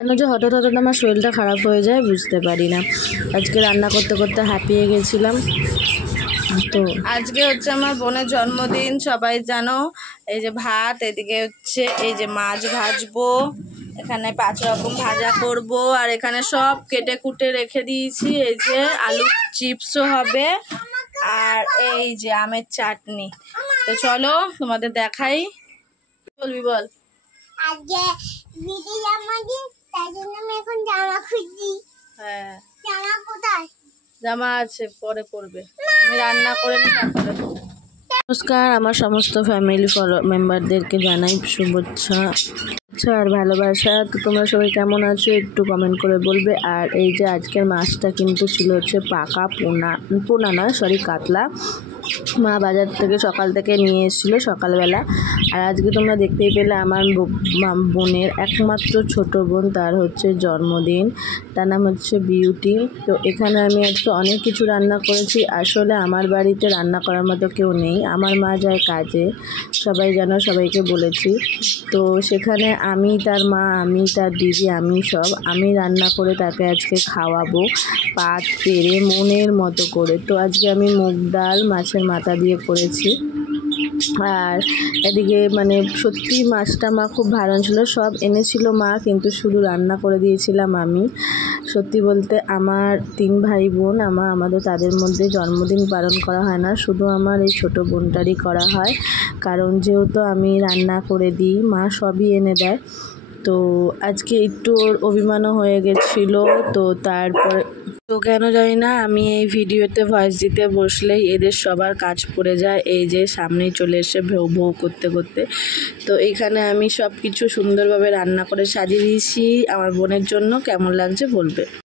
কেন যে হঠাৎ হঠাৎ আমার শরীরটা খারাপ হয়ে যায় বুঝতে পারি না। আজকে রান্না করতে করতে হাঁপিয়ে গেছিলাম। তো আজকে হচ্ছে আমার বোনের জন্মদিন, সবাই জানো। এই যে ভাত, এদিকে হচ্ছে এই যে মাছ ভাজবো, এখানে 5 রকম ভাজা করব, আর এখানে সব কেটে কুটে রেখে দিয়েছি। এই যে আলু চিপসও হবে, আর এই যে আমের চাটনি। তো চলো তোমাদের দেখাই। বলবি বল। আজকে দিদি জন্মদিন, তাই জন্য আমি এখন জামা খুঁজছি। হ্যাঁ, জামা কোথায়? জামা আছে, পরে পরবে। আমি রান্না করে নি তারপরে। নমস্কার, আমার সমস্ত ফ্যামিলি মেম্বারদেরকে জানাই শুভেচ্ছা আর ভালোবাসা। তো তোমরা সবাই কেমন আছো একটু কমেন্ট করে বলবে। আর এই যে আজকের মাছটা কিন্তু ছিল হচ্ছে পাকা পোনা নয়, সরি, কাতলা। মা বাজার থেকে সকাল থেকে নিয়ে এসেছিলো সকালবেলা। আর আজকে তোমরা দেখতেই পেলে আমার বোনের একমাত্র ছোট বোন, তার হচ্ছে জন্মদিন। তার নাম হচ্ছে বিউটি। তো এখানে আমি আজকে অনেক কিছু রান্না করেছি। আসলে আমার বাড়িতে রান্না করার মতো কেউ নেই, আমার মা যায় কাজে, সবাই জানো, সবাইকে বলেছি। তো সেখানে আমি, তার মা, আমি, তার দিদি, আমি রান্না করে তাকে আজকে খাওয়াবো পাত পেরে মনের মতো করে। তো আজকে আমি মুগ ডাল মাছের মাথা দিয়ে করেছি। আর এদিকে মানে সত্যি মাছটা মা খুব ভালো ছিল, সব এনেছিল মা, কিন্তু শুধু রান্না করে দিয়েছিলাম আমি। সত্যি বলতে আমার 3 ভাই বোন, আমাদের তাদের মধ্যে জন্মদিন পালন করা হয় না, শুধু আমার এই ছোটো বোনটারই করা হয়। কারণ যেহেতু আমি রান্না করে দিই, মা সবই এনে দেয়। তো আজকে একটু ওর অভিমানও হয়ে গেছিলো। তো তারপর তো কেন জানি না আমি এই ভিডিওতে ভয়েস দিতে বসলেই এদের সবার কাজ পড়ে যায়। এই যে সামনেই চলে এসে ভৌ ভৌ করতে করতে। তো এইখানে আমি সব কিছু সুন্দরভাবে রান্না করে সাজিয়ে দিয়েছি আমার বোনের জন্য। কেমন লাগছে বলবে।